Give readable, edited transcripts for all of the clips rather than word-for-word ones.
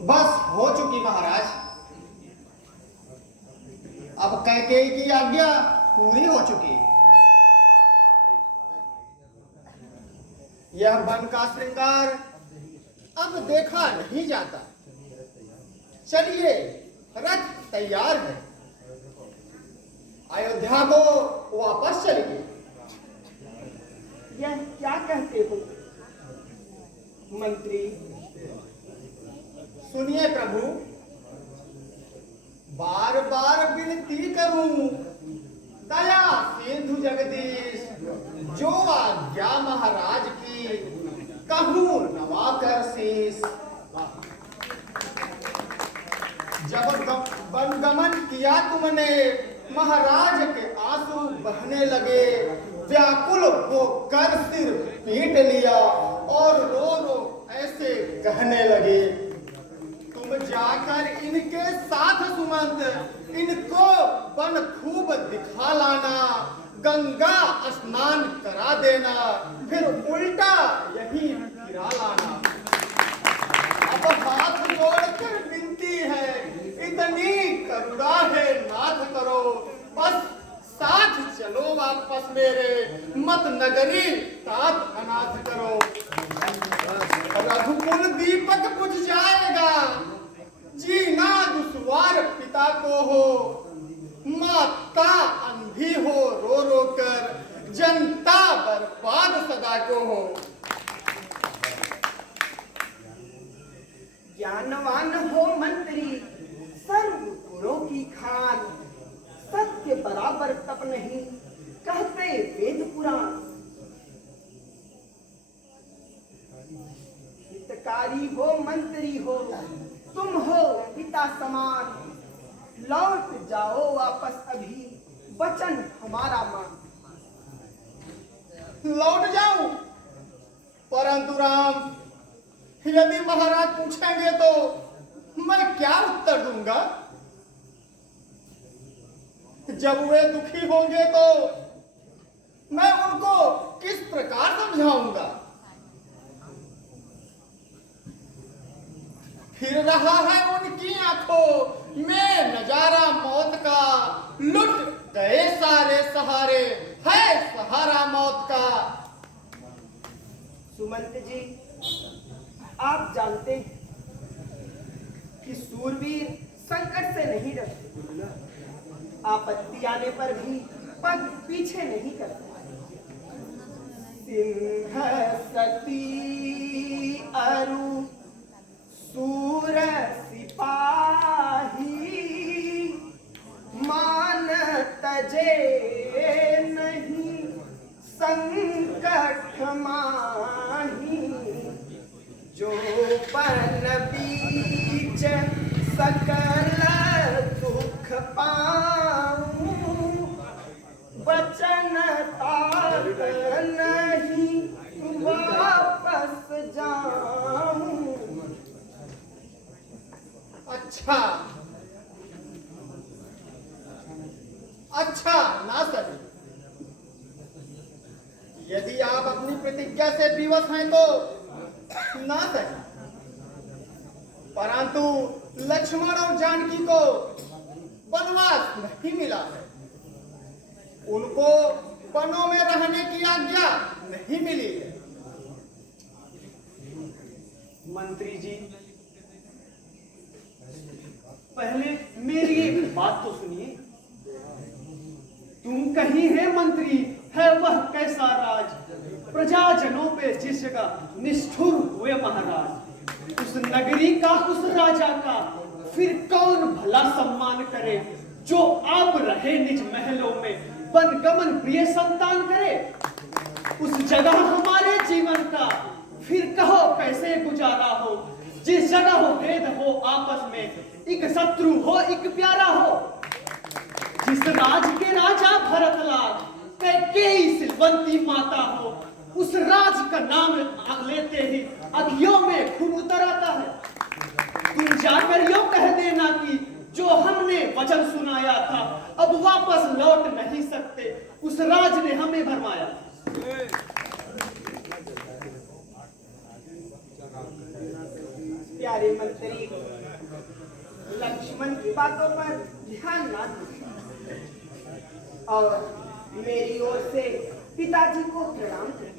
बस हो चुकी महाराज। अब कैकेयी की आज्ञा पूरी हो चुकी। यह वन का श्रृंगार अब देखा नहीं जाता। चलिए, रथ तैयार है, अयोध्या को वापस चलिए। यह क्या कहते हो मंत्री? सुनिए प्रभु, बार बार विनती करूं, दया सिंधु जगदीश, जो आज्ञा महाराज की कहूं नवाकर शीश। जब वनगमन किया तुमने, महाराज के आंसू बहने लगे। व्याकुल हो कर सिर पीट लिया और रो रो ऐसे कहने लगे, तुम जाकर इनके साथ सुमंत, इनको वन खूब दिखा लाना, गंगा स्नान करा देना, फिर उल्टा यही गिरा लाना। अब हाथ जोड़कर विनती है, इतनी करुणा है नाथ करो, बस साथ चलो वापस मेरे, मत नगरी तात अनाथ करो। रघुकुल दीपक बुझ जाएगा, जीना दुश्वार पिता को हो, माता अंधी हो रो रो कर, जनता बर्बाद सदा को हो। ज्ञानवान हो मंत्री, सर्व गुणों की खान, सत्य बराबर तप नहीं, कहते वेद पुराण। हितकारी हो मंत्री हो, तुम हो पिता समान, लौट जाओ वापस अभी, वचन हमारा मान। लौट जाऊं, परंतु राम, यदि महाराज पूछेंगे तो मैं क्या उत्तर दूंगा? जब वे दुखी होंगे तो मैं उनको किस प्रकार समझाऊंगा? फिर रहा है उनकी आंखों में नजारा मौत का, लुट गए सारे सहारे, है सहारा मौत का। सुमंत जी, आप जानते हैं कि सूरवीर संकट से नहीं डरते, आपत्ति आने पर भी पग पीछे नहीं करते। सिंह सती अरु सूर सिपाही, मान तजे नहीं संकट माही, जो पन बीच सकल दुख पाऊं, वचन तात नहीं वापस जाऊं। अच्छा अच्छा ना सके, यदि आप अपनी प्रतिज्ञा से विवश हैं तो ना सके, परंतु लक्ष्मण और जानकी को वनवास नहीं मिला है, उनको वनों में रहने की आज्ञा नहीं मिली है। मंत्री जी, पहले मेरी एक बात तो सुनिए। तुम कहीं है मंत्री, है वह कैसा राज, प्रजाजनों पे जिस जगह निष्ठुर हुए महाराज, उस नगरी का उस राजा का फिर कौन भला सम्मान करे, जो आप रहे निज महलों में वनगमन प्रिय संतान करे। उस जगह हमारे जीवन का फिर कहो कैसे गुजारा हो, जिस जगह हो भेद हो आपस में, एक शत्रु हो एक प्यारा जिस राज के राजा भरतलाल कैकेयी सिलवंती माता हो, उस राज का नाम लेते ही अखियों में खून उतर आता है। तुम जाकर यो कह देना कि जो हमने वचन सुनाया था अब वापस लौट नहीं सकते, उस राज ने हमें भरमाया। प्यारे मंत्री, लक्ष्मण की बातों पर ध्यान ना दीजिए और मेरी ओर से पिताजी को प्रणाम करिए।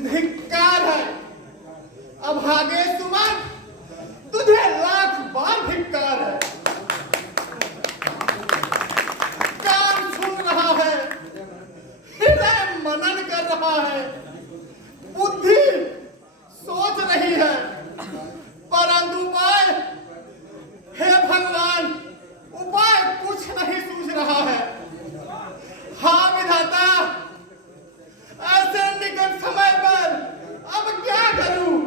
धिक्कार है अभागे सुमन, तुझे लाख बार धिक्कार है। कान सुन रहा है, हृदय मनन कर रहा है, बुद्धि सोच रही है, परंतु उपाय, हे भगवान, उपाय कुछ नहीं सूझ रहा है। हाँ विधाता, ऐसे निकट समय पर अब क्या करूं?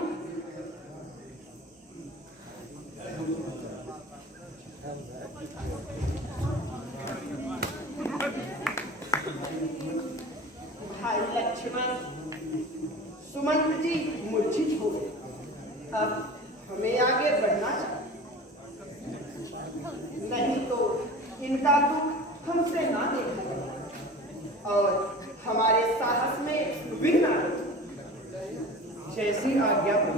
भाई लक्ष्मण, सुमंत जी मूर्छित हो गए। अब हमें आगे बढ़ना चाहिए, नहीं तो इनका दुख हमसे ना देखा जाए और हमारे साहस में विघ्न आ जाए। जैसी आज्ञा हो।